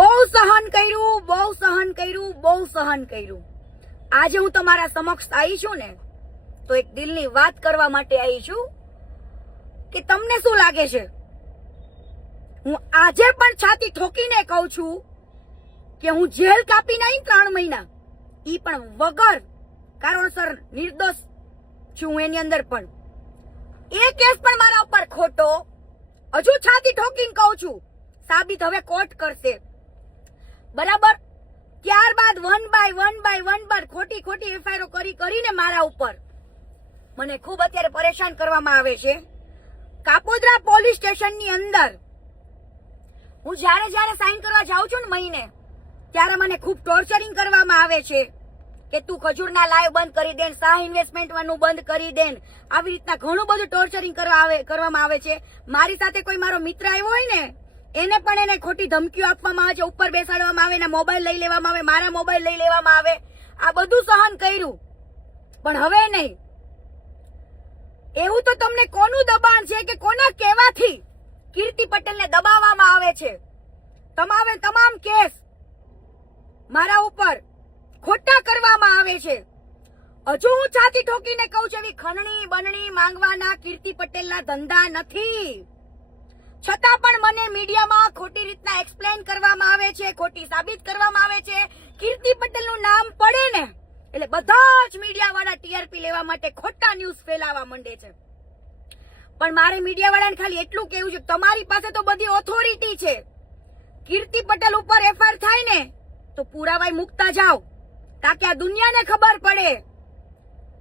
બહુ સહન કર્યું. આજે હું તમારા સમક્ષ આવી છું ને તો એક દિલની વાત કરવા માટે આવી છું કે તમને શું લાગે છે, હું આજે પણ છાતી ઠોકીને કહું છું કે હું જેલ કાપીને આવી 3 મહિના, ઈ પણ વગર કારણસર નિર્દોષ છું. એની અંદર પણ એ કેસ પણ મારા ઉપર ખોટો, હજુ છાતી ઠોકીને કહું છું, સાબિત હવે કોર્ટ કરશે. બરાબર. ત્યારબાદ વન બાય ખોટી એફઆઈઆર કરીને મારા ઉપર મને ખૂબ અત્યારે પરેશાન કરવામાં આવે છે. કાપોદ્રા પોલીસ સ્ટેશનની અંદર હું જ્યારે સાઈન કરવા જાઉં છું ને મહિને, ત્યારે મને ખૂબ ટોર્ચરિંગ કરવામાં આવે છે કે તું ખજૂરના લાઈવ બંધ કરી દે, શાહ ઇન્વેસ્ટમેન્ટનું બંધ કરી દે. આવી રીતના ઘણું બધું ટોર્ચરિંગ કરવામાં આવે છે. મારી સાથે કોઈ મારો મિત્ર આવ્યો હોય ને એને પણ એને ખોટી ધમકીઓ આપવામાં આવે છે, ઉપર બેસાડવામાં આવે, એના મોબાઈલ લઈ લેવામાં આવે, મારા મોબાઈલ લઈ લેવામાં આવે. આ બધું સહન કર્યું, પણ હવે નહીં. એવું તો તમને કોનું દબાણ છે કે કોના કહેવાથી કીર્તિ પટેલને દબાવવામાં આવે છે? તમામ કેસ મારા ઉપર ખોટા કરવામાં આવે છે. હજુ હું છાતી ઠોકીને કહું છું, એવી ખણણી બનણી માંગવાના કીર્તિ પટેલના ધંધા નથી. છતાં પણ મને મીડિયામાં ખોટી રીતના એક્સપ્લેન કરવામાં આવે છે, ખોટી સાબિત કરવામાં આવે છે. કીર્તિ પટેલનું નામ પડે ને એટલે બધા જ મીડિયા વાળા ટીઆરપી લેવા માટે ખોટા ન્યૂઝ ફેલાવા માંડે છે. પણ મારે મીડિયા વાળાને ખાલી એટલું કહેવું છે, તમારી પાસે તો બધી ઓથોરિટી છે. કીર્તિ પટેલ ઉપર એફઆઈઆર થાય ને તો પુરાવાય મુકતા જાઓ, તાકે આ દુનિયાને ખબર પડે.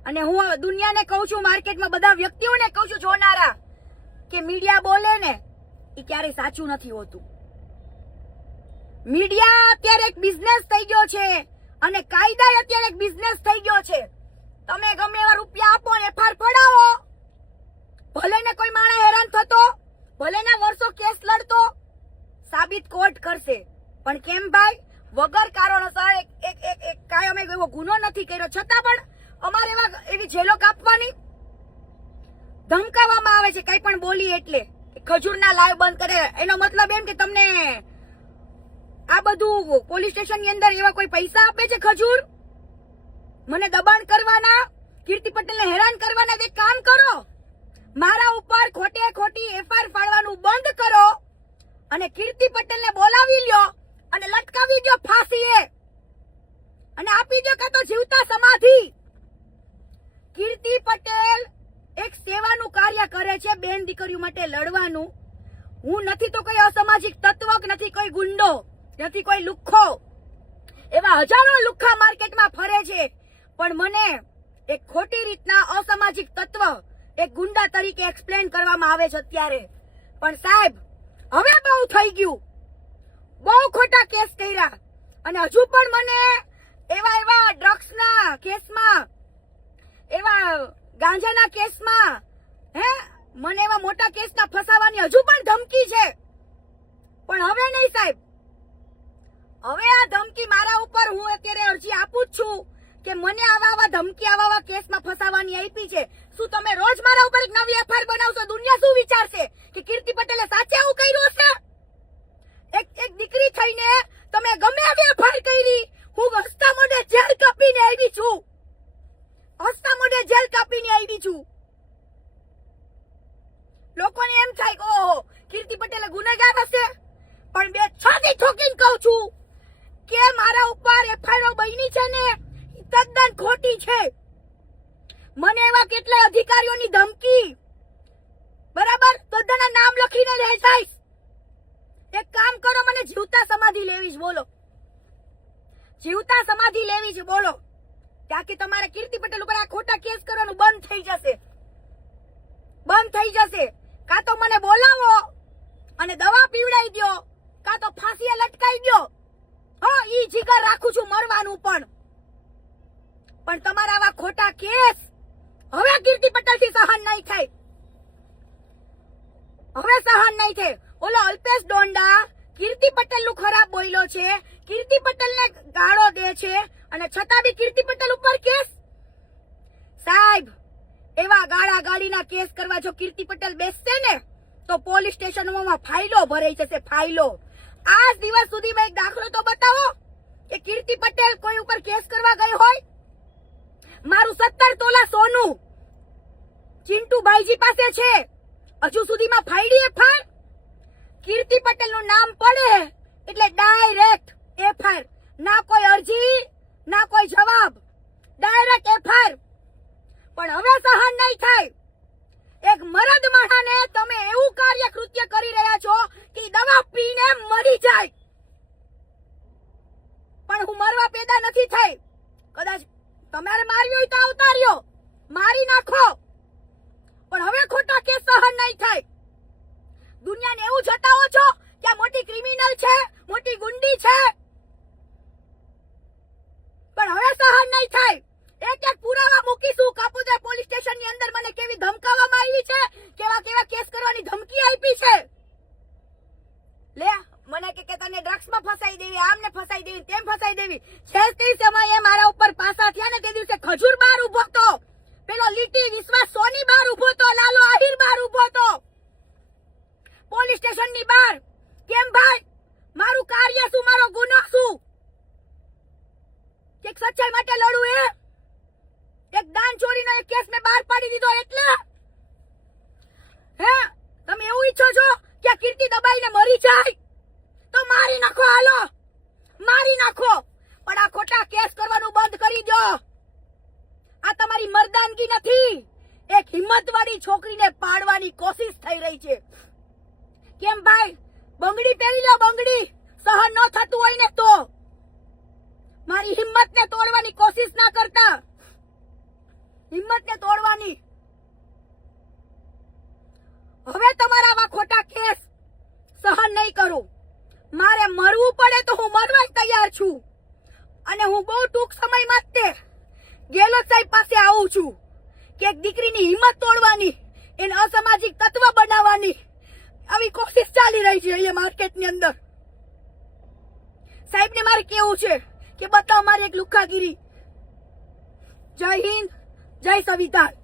અને હું દુનિયાને કહું છું, માર્કેટમાં બધા વ્યક્તિઓને કહું છું જોનારા, કે મીડિયા બોલે ને એ ક્યારેય સાચું નથી હોતું. મીડિયા અત્યારે એક બિઝનેસ થઈ ગયો છે અને કાયદા અત્યારે એક બિઝનેસ થઈ ગયો છે. તમે ગમે એવા રૂપિયા આપો ને એફઆઈઆર પડાવો, ભલે ને કોઈ માણસ હેરાન થતો, ભલે ને વર્ષો કેસ લડતો, સાબિત કોર્ટ કરશે. પણ કેમ ભાઈ? વગર કારણોસર એક કાયમ એવો ગુનો નથી કર્યો, છતાં પણ અમારે એવી જેલો કાપવાની ધમકાવવામાં આવે છે. કઈ પણ બોલી એટલે ખજૂરના લાઈવ બંધ કરે, એનો મતલબ એમ કે તમને આ બધું પોલીસ સ્ટેશન ની અંદર એવા કોઈ પૈસા આપે છે ખજૂર મને દબાણ કરવાના, કીર્તિ પટેલને હેરાન કરવાના? એક કામ કરો, મારા ઉપર ખોટી એફઆઈઆર ફાડવાનું બંધ કરો અને કીર્તિ પટેલને બોલાવી લ્યો અને લટકાવી દો ફાંસીએ અને આપી દો કાં તો જીવતા સમાધિ. કીર્તિ પટેલ એક સેવાનું કાર્ય કરે છે, બેન દીકરીઓ માટે લડવાનું. હું નથી તો કોઈ અસામાજિક તત્વ, નથી કોઈ ગુંડો, નથી કોઈ લુખ્ખો. એવા હજારો લુખ્ખા માર્કેટમાં ફરે છે, પણ મને એક ખોટી રીતના અસામાજિક તત્વ, એક ગુંડા તરીકે એક્સપ્લેન કરવામાં આવે છે અત્યારે. પણ સાહેબ હવે બહુ થઈ ગયું, બહુ ખોટા કેસ કર્યા અને હજુ પણ મને એવા ડ્રગ્સના કેસમાં, એવા ગાંજાના કેસમાં, મને એવા મોટા કેસના ફસાવાની હજુ પણ ધમકી છે. પણ હવે નહીં સાહેબ, હવે આ ધમકી મારા ઉપર, હું અત્યારે અરજી આપું જ છું કે મને આવા ધમકી, આવા કેસમાં ફસાવાની આપી છે. શું તમે રોજ મારા ઉપર એક નવી એફઆઈઆર બનાવશો? દુનિયા શું વિચારશે કે કીર્તિ પટેલે સાચે આવું કર્યું હશે? એક દીકરી થઈને તમે ગમે એવી એફઆઈઆર કરી, હું હસતા મોઢે જેલ કાપીને આવી છું, લોકોને એમ થાય કે ઓહો કીર્તિ પટેલે ગુનેગાર હશે. પણ બે છાતી ઠોકીને કહું છું કે મારા ઉપર એફઆઈઆર બની છે ને તદ્દન ખોટી છે. મને એવા કેટલાય અધિકારીઓની ધમકી, બરાબર, તદ્દન નામ લખીને લઈ જાય. એક કામ કરો, મને જીવતા સમાધિ લેવી છે, બોલો, જીવતા સમાધિ લેવી છે, બોલો, તાકે તમારે કીર્તિ પટેલ ઉપર આ ખોટા કેસ કરવાનું બંધ થઈ જશે. કાં તો મને બોલાવો અને દવા પીવડાવી દો, કાં તો ફાંસીએ લટકાઈ દો. હા, ઈ જીગર રાખું છું મરવાનું. પણ તમારા આવા ખોટા કેસ હવે કીર્તિ પટેલથી સહન નહીં થાય. ઓલો અલ્પેશ ડોંડા કીર્તિ પટેલનું ખરાબ બોલ્યો છે, કીર્તિ પટેલને ગાળો દે છે અને છતાં બી કીર્તિ પટેલ ઉપર કેસ. સાહેબ એવા ગાળા ગાળીના કેસ કરવા જો કીર્તિ પટેલ બેસશે ને તો પોલીસ સ્ટેશનોમાં ફાઇલો ભરાઈ જશે, ફાઇલો. આજ દિવસ સુધીમાં એક દાખલો કીર્તિ પટેલ કોઈ ઉપર કેસ કરવા ગઈ હોય? મારું 17 તોલા સોનું ચિંટુ ભાઈજી પાસે છે, હજુ સુધીમાં ફાઈડી એફઆઈઆર? કીર્તિ પટેલ નું નામ પડે એટલે ડાયરેક્ટ એફઆઈઆર, ના કોઈ અરજી ના કોઈ જવાબ, ડાયરેક્ટ એફઆઈઆર. પણ હવે સહન નહીં થાય. એક મરદ માણાને તમે એવું કાર્ય કૃત્ય કરી રહ્યા છો કે દવા પીને મરી જાય. પણ હું મરવા પેદા નથી થઈ. કદાચ તમારે મારવી હોય તો આવતા રહ્યો, મારી નાખો, પણ હવે ખોટા કેસ સહન નહીં થાય. દુનિયાને એવું જતાવો છો કે આ મોટી ક્રિમિનલ છે, મોટી ગુંડી છે, પણ હવે સહન નહીં થાય. એક એક પુરાવા મૂકીશું. કાપોદ્રા પોલીસ સ્ટેશન ની અંદર મને કેવી ધમકાવવામાં આવી છે, કેવા કેવા કેસ કરવાની ધમકી આપી છે. લે મને કે તને ડ્રગ્સ માં ફસાઈ દેવી, આમને ફસાઈ દેવી, તેમ ફસાઈ દેવી. જે તે સમયે મારા ઉપર પાસા થયા ને તે દિવસે ખજૂર બાર ઉભો તો, પેલો લીટી વિશ્વાસ સોની બાર ઉભો તો, લાલો આહિર બાર ઉભો તો, પોલીસ સ્ટેશન ની બહાર. કેમ ભાઈ? મારું કાર્ય શું, મારો ગુનો શું? એક સચ્ચાઈ માટે લડું એ? એક દાન ચોરીનો એક કેસ મેં બહાર પાડી દીધો એટલે? હે તમે એવું ઈચ્છો છો કે આ કીર્તિ દબાઈને મરી જાય? તો મારી નાખો, હાલો મારી નાખો, પણ આ ખોટા કેસ કરવાનું બંધ કરી દો. આ તમારી મર્દાનગી નથી, એક હિંમતવાળી છોકરીને પાડવાની કોશિશ થઈ રહી છે. કેમ ભાઈ? બંગડી પહેરી લો, બંગડી. સહન ન થતું હોય ને તો મારી હિંમતને તોડવાની કોશિશ ના કરતા. હિંમતને તોડવાની. હવે તમારા આવા ખોટા કેસ સહન નહીં કરું. મારે મરવું પડે તો હું મરવા તૈયાર છું. અને હું બહુ ટૂંક સમયમાં જ તે ગેહલોત સાહેબ પાસે આવું છું કે એક દીકરીની હિંમત તોડવાની, એને અસામાજિક તત્વ બનાવવાની આવી કોશિશ ચાલી રહી છે અહીંયા માર્કેટની અંદર. સાહેબને મારે કેવું છે કે બતાવો મારી એક લુખાગીરી. જય હિન્દ, જય સંવિધાન.